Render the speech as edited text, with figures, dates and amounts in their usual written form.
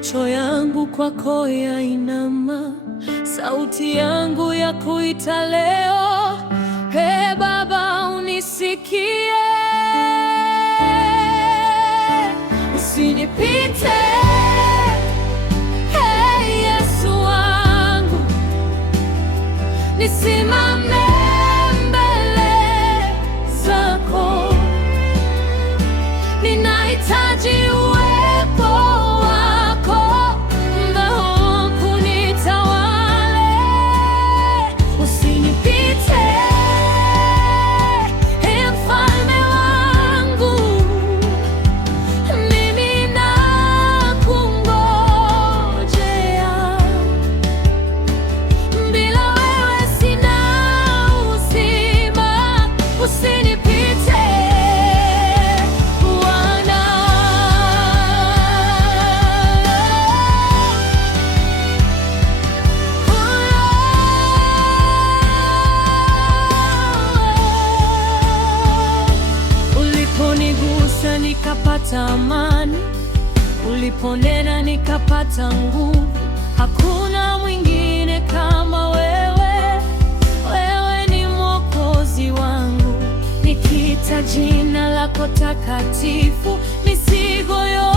Macho yangu kwako yainama, sauti yangu ya kuita leo. Ee Baba, unisikie, usinipite. Ee Yesu wangu, nisimame mbele zako, ninahitaji uwepo wako, Roho kunitawale, usinipite. Ee Mfalme wangu, mimi nakungojea, bila wewe sina uzima, usinipite Bwana. Uliponigusa nikapata amani, uliponena nikapata nguvu. Hakuna mwingine kama wewe, wewe ni Mwokozi wangu. Nikiita jina lako takatifu, mizigo yote